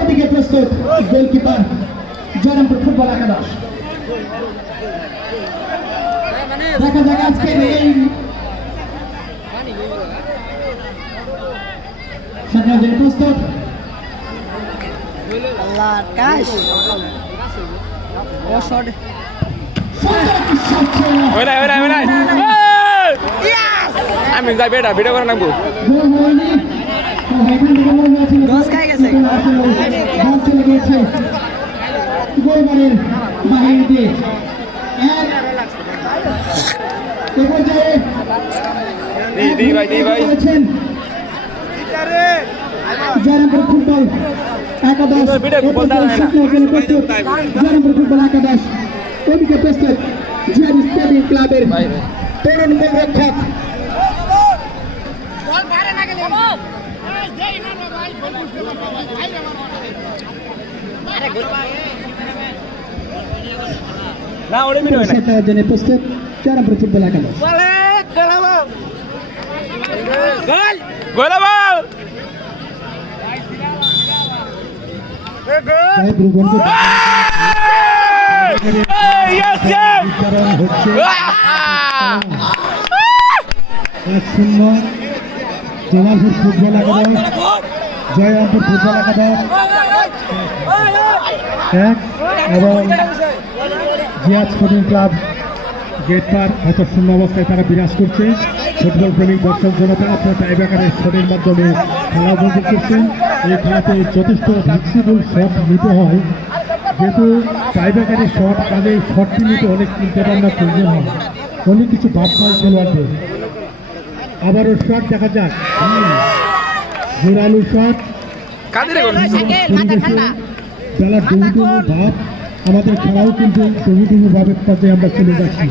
ওদিকে প্রস্তুত goalkeeper Jayrampur football একাদশ। দেখা যাক আজকে এই প্রস্তুত আমি যাই বেটা ভিডিও করে রাখবো গোলবারের বাহির দিয়ে জয়রামপুর ফুটবল একাদশ জয়রামপুর ফুটবল একাদশ ওদিকে প্রস্তুত জিআর স্টাডি ক্লাবের তরুণ গোলরক্ষক প্রস্তুত জয়রামপুর ফুটবল একাদশ জয়রামপুর ফুটবল একাদশ জয়রামপুর ফুটবল একাদশ এবং জিআর স্পোর্টিং ক্লাব গেট পার হয়তো শূন্য অবস্থায় তারা বিরাজ করছে। ফুটবল প্রেমিক দর্শক জনতা আপনার টাইব্রেকারের শটের মাধ্যমে খেলা উপভোগ করছেন। এই খেলাতে যথেষ্ট ফ্লেক্সিবল শট নিতে হয়, যেহেতু টাইব্রেকারের শট আগে শটটি নিতে অনেক চিন্তাভাবনা প্রয়োজন হয়, অনেক কিছু ভাবনা খেলোয়াড়দের। আবারও শট দেখা যাক, জোরালো শট, খেলার ডুবুডুবু ভাব, আমাদের খেলাও কিন্তু ডুবুডুবু ভাবের কাছে আমরা চলে যাচ্ছি।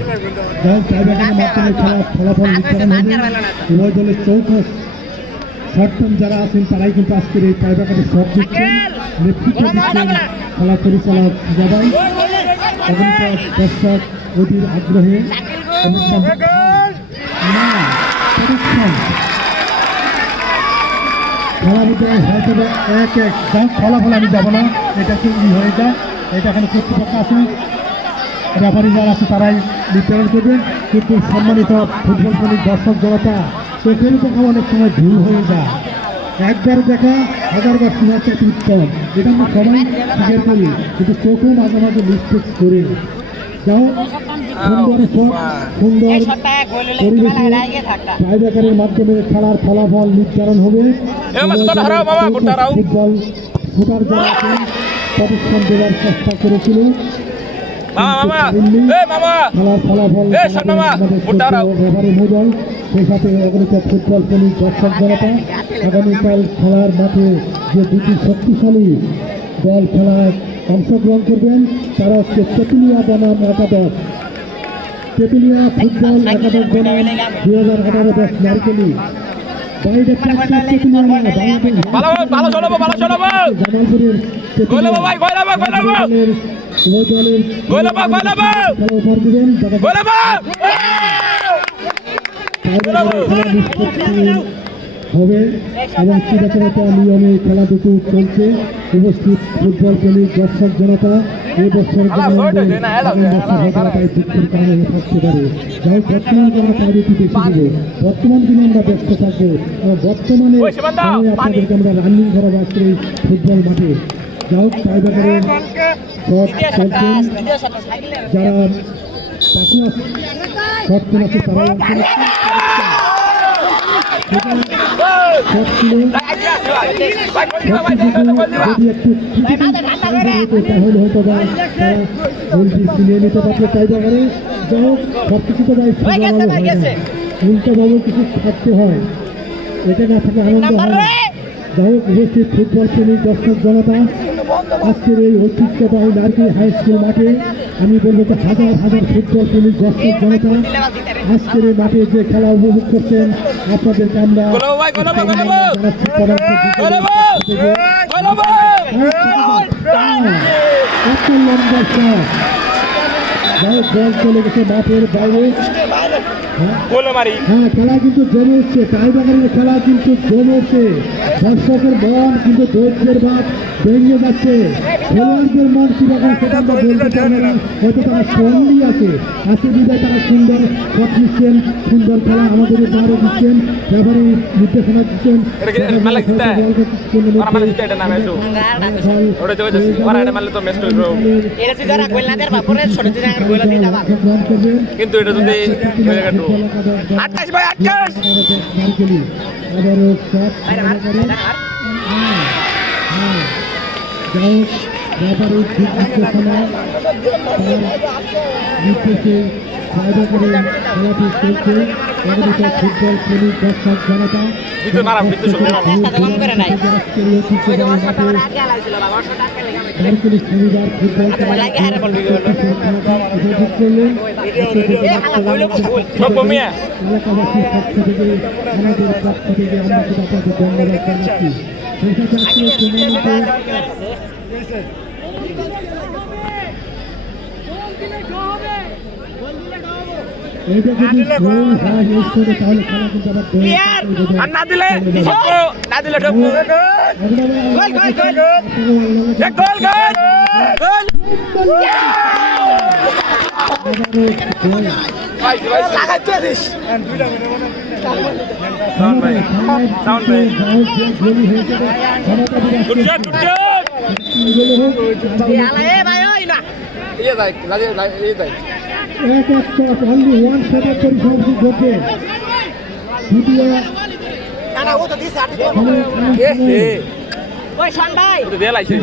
যাই টাইব্রেকারের মাধ্যমে খেলার ফলাফল নির্ধারণ হবে। উভয় দলের চৌথ শটম্যান যারা আছেন তারাই কিন্তু আজকের এই টাইব্রেকারের শট দিচ্ছেন, নেতৃত্ব দিচ্ছেন খেলা পরিচালক যাবাই। এখনকার দর্শক অতির আগ্রহে খেলার ভিতরে হয়তো 1-1 ফলাফল আমি যাবো না, এটা কি হয়ে যায়, এটা এখানে কর্তৃপক্ষ আছে, রেফারি যারা আছে তারাই নির্ধারণ করবেন। কিন্তু সম্মানিত ফুটবল প্রেমিক দর্শক জনতা, চোখের দেখা অনেক সময় ভুল হয়ে যায়, একবার দেখা হাজারবার শোনার চাইতে উত্তম, এটা আমরা সবাই স্বীকার করি, কিন্তু চোখও মাঝে মাঝে মিস্টেক করে যাও। সুন্দর পরিবেশে টাইব্রেকারের মাধ্যমে খেলার ফলাফল নির্ধারণ হবে। ফুটবল ফুটার যারা প্রতিষ্ঠান দেওয়ার চেষ্টা করেছিল, খেলার ফলাফল রেফারি মহোদয়, সেই সাথে অগণিত ফুটবল প্রেমিক দর্শক জনতা, আগামীকাল খেলার মাঠে যে দুটি শক্তিশালী দল খেলায় অংশগ্রহণ করবেন তারা হচ্ছে তেঁতুলিয়া বনাম একাদশ, তেঁতুলিয়া ফুটবল একাদশ বনাম 2018 ব্যাচ নারকেলি। বাইরে হবে এবং চিরাচরিত নিয়মে খেলা দুটো চলছে। উপস্থিত ফুটবল প্রেমিক দর্শক জনতা, এই বছর দুঃখের কারণে থাকতে পারে, যাই বর্তমান আমরা প্রায়োরিটি বেশি দেবো, বর্তমান দিনে আমরা ব্যস্ত থাকবো। বর্তমানে আপনাদেরকে আমরা রানিং করাবো আজকে এই ফুটবল মাঠে। যাই হোক টাইব্রেকারের শট চলছেন, যারা পাশে শট তুলেছে তারাই যদি একটু তাহলে হয়তো বা তারা গোলটি ছিনিয়ে নিতে পারবে টাইব্রেকারে। যাই হোক সব কিছু তো ভাই উল্টোভাবে কিছু থাকতে হয়, এটা না থাকলে আনন্দ হয়। যাই হোক উপস্থিত ফুটবল প্রেমিক দর্শক জনতা, আজকের এই ঐতিহ্যবাহী নারকেল হাই স্কুল মাঠে আমি বলবো তো হাজার হাজার ফুটবল প্রেমিক দর্শক জনতা আজকের এই মাঠে যে খেলা উপভোগ করছেন, আপনাদেরকে আমরা বল চলে গেছে মাঠের বাইরে। গোলে মারি হ্যাঁ, খেলা কিন্তু জমে উঠছে, টাইব্রেকারের খেলা কিন্তু জমে উঠছে। দর্শকের মন কিন্তু ধৈর্যের ভাব ভেঙে যাচ্ছে। খেলোয়াড়দের মন কি রকম সেটা আমরা বলতে পারবো না, হয়তো তারা সঙ্গী আছে বিধায় তারা সুন্দর শট নিচ্ছেন, সুন্দর খেলা আমাদের উপহারও দিচ্ছেন, রেফারি নির্দেশনা দিচ্ছেন। এটা কি মারলে জিততে? ওরা মারলে জিততে এটা নামে একটু। ওটা তো হইতেছে, ওরা এটা মারলে তো ম্যাচ তো হইবো। কিন্তু এটা যদি হয়ে গেল 28 ভাই 28 আবারও শট ব্যাপারে ঠিক নির্দেশনা নির্দেশে ফায়দা করে খেলাটি চলছে। আমেরিকা ফুটবল প্রেমী দর্শক জনতা বিদ্যুৎ মারা বিদ্যুৎ শুরু করো শনিবার ফুটবল উপভোগ করলেন। এলাকাবাসীর পক্ষ থেকে আমাদের পক্ষ থেকে আমরা কিন্তু আপনাদের ধন্যবাদ জানাচ্ছি। এইটা যদি গোল হয় এই করে তাহলে খেলা কিন্তু আবার আর না দিলে না দিলে ঢুকবো গোল গোল গোল গোল গোল ভাই ভাই লাগাইতে দিস সাউন্ড ভাই সাউন্ড ভাই গুড শট এ ভাই ওই না ইয়ে যাই ইয়ে যাই এক শট অনলি ওয়ান শটের পরিসংখ্যান ঘটে দ্বিতীয় না ও তো দিছে আর ওই শান ভাই তো দেলাইছে